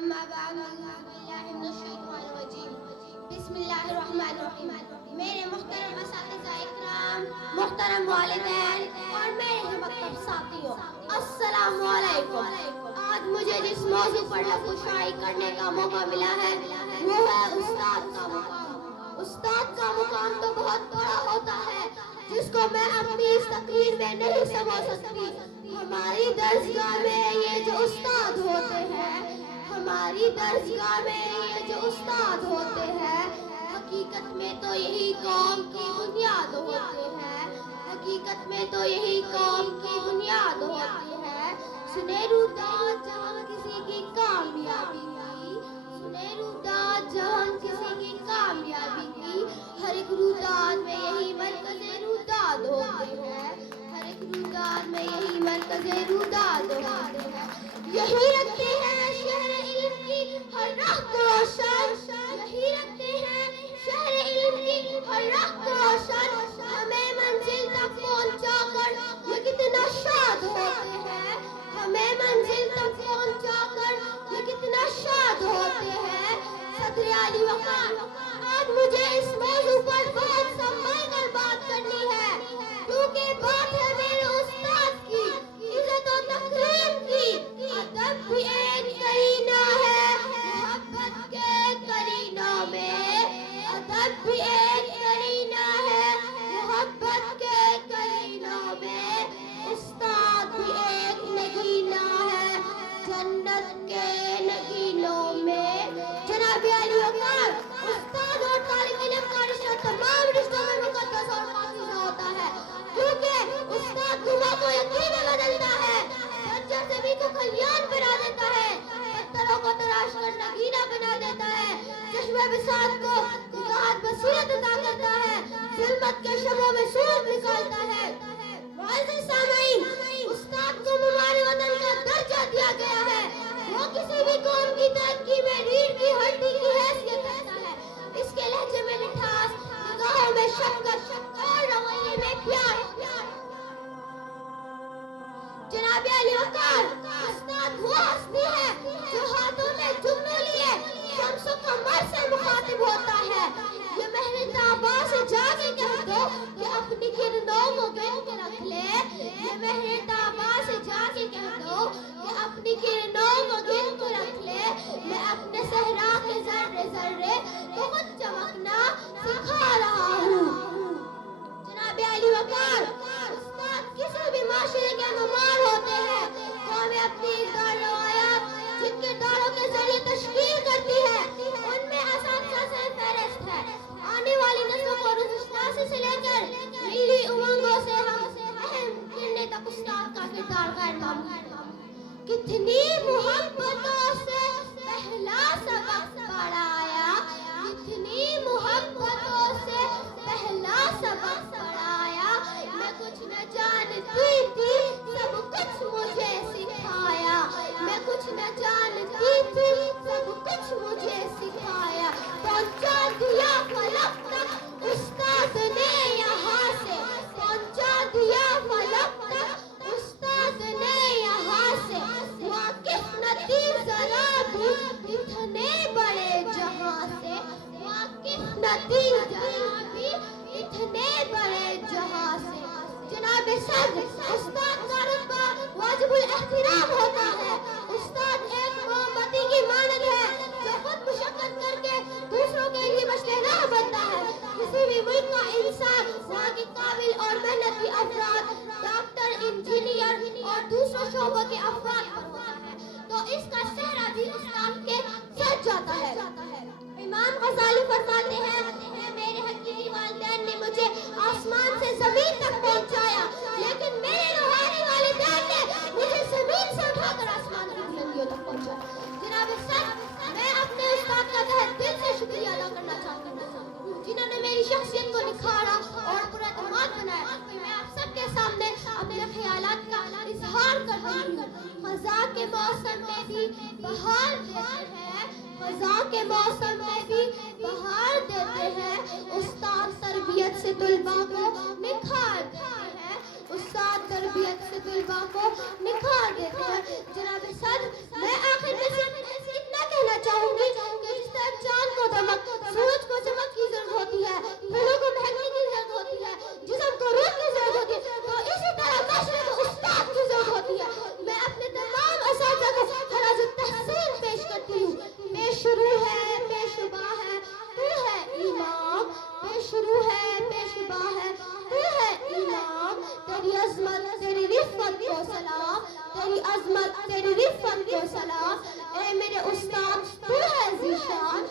اما بعد اعوذ باللہ من الشیطان الرجیم بسم اللہ الرحمن الرحیم. میرے محترم اساتذہ اکرام، محترم والدین اور میرے مکتب ساتھیوں، السلام علیکم. آج مجھے جس موضوع پر لفظ شائع کرنے کا موقع ملا ہے وہ ہے استاد کا مقام. استاد کا مقام تو بہت بڑا ہوتا ہے جس کو میں اپنی اس تقریر میں نہیں سمجھ سکتی. ہماری درسگاہ میں یہ جو استاد ہوتے ہیں، ہماری درسگاہ میں یہ جو استاد ہوتے ہیں، حقیقت میں تو یہی قوم کی بنیاد ہوتے ہیں. حقیقت میں تو یہی قوم کی بنیاد ہوتی ہے. سنہری داد جہاں کسی کی کامیابی کی، سنہری داد جہاں کسی کی کامیابی کی، ہر ایک روداد میں یہی مرکز روداد ہوتے ہیں. ہر ایک روداد میں یہی مرکز روداد ہوتے ہیں. یہی رکھتے ہیں شہر علم کی ہر راہ کو روشن. یہی رکھتے ہیں شہر علم کی ہر راہ کو روشن. ہمیں منزل تک پہنچا کر یہ کتنا شاد ہوتے ہیں. ہمیں منزل تک پہنچا کر یہ کتنا شاد ہوتے ہیں. صدر علی وقار، آج مجھے اس موضوع پر بہت سنبھل کر بات کرنی ہے کیونکہ بات ہے میرے استاد کی، عزت و تکریم کی. ادب بھی ایک کرینہ ہے محبت کے کرینہ میں. ادب بھی ایک کرینہ ہے محبت کے کرینہ میں. استاد بھی ایک نگینہ ہے جنت کے نگینوں میں. جناب علی وقار، استاد اور طالب علم کا رشتہ تمام رشتوں میں مقدس اور پاکیزہ ہوتا ہے کیونکہ استاد گناہ کو یقین میں بدلتا ہے، بنجر زمین کو کھلیان بنا دیتا ہے، پتھروں کو تراش کر نگینہ بنا دیتا ہے، چشمہ بساط کو نگاہت بصیرت عطا کرتا ہے، ظلمت کے شبوں میں سورج نکالتا ہے. معزز سامعین، استاد کو ہمارے وطن کا درجہ دیا گیا ہے. وہ کسی بھی قوم کی ترقی میں ریڑھ کی ہڈی کی حیثیت رکھتا ہے. اس کے لہجے میں مٹھاس، نگاہوں میں شفقت اور رویے میں پیار. جناب علی وقار، استاد وہ ہستی ہے جو ہاتھوں میں جگنو لیے شمس و قمر سے مخاطب ہوتا ہے. یہ مہر تابا سے جا کے کہہ دو کہ اپنی کرنوں کو گن کے رکھ لے. یہ مہر تابا سے جا کے کہہ دو کہ اپنی کرنوں کو گن کے رکھ لے. میں اپنے صحرا کے ذرے ذرے کو خود چمکنا سکھا رہا ہوں. جناب علی وقار، استاد کسی بھی معاشرے کے نمار ہوتے ہیں. قومیں اپنی اقدار روایات جن کرداروں کے ذریعے تشکیل کرتی ہے ان میں اساتذہ سے فہرست ہے. آنے والی نسلوں کو روزشناسی سے لے کر ملی امنگوں سے ہم اہم کرنے تک استاد کا کردار غیر معمولی. کتنی محبتوں سے پہلا سبق پڑھایا، کتنی محبتوں سے پہلا سبق پڑھایا. میں کچھ نہ جانتی تھی سب کچھ مجھے سکھایا. میں کچھ نہ جانتی تھی سب کچھ مجھے سکھایا. پہنچا دیا فلک تک استاد نے یہاں سے. پہنچا دیا فلک تک استاد نے یہاں سے. واقف نہ تھی ذرا بھی اتنے بڑے جہاں سے. واقف نہ تھی ذرا بھی اتنے بڑے جہاں سے. جناب صدر، استاد کا رتبہ واجب الاحترام ہوتا ہے. استاد ایک موم بتی کی مانند ہے جو خود مشقت کر کے دوسروں کے لیے مشعلہ بنتا ہے. کسی بھی ملک کا انسان وہاں کے قابل اور محنتی افراد، ڈاکٹر، انجینئر اور دوسروں شعبوں کے افراد پر ہوتا ہے تو اس کا صحرا بھی استاد کے ساتھ جاتا ہے. امام غزالی فرماتے ہیں کہ میرے حقیقی والدین نے مجھے آسمان سے زمین تک پہنچایا لیکن میرے روحانی والدین نے مجھے زمین سے اٹھا کر آسمان کی بلندیوں تک پہنچایا. جناب صدر، میں اپنے استاد کا تہہ دل سے شکریہ ادا کرنا چاہتا ہوں جنہوں نے میری شخصیت کو نکھارا اور پراعتماد بنایا. میں آپ سب کے سامنے اپنے خیالات کا اظہار کر رہی ہوں. خزاں کے موسم میں بھی بہار دیتے ہیں، خزاں کے موسم میں بھی بہار دیتے ہیں. استاد تربیت سے طلباء کو نکھار دیتے ہیں. استاد تربیت سے طلباء کو نکھار دیتے ہیں. جناب صدر، میں آخر میں صرف اتنا عظمت تیری رفت کو سلام، تیری عظمت تیری رفت کو سلام، اے میرے استاد تو ہے ذیشان،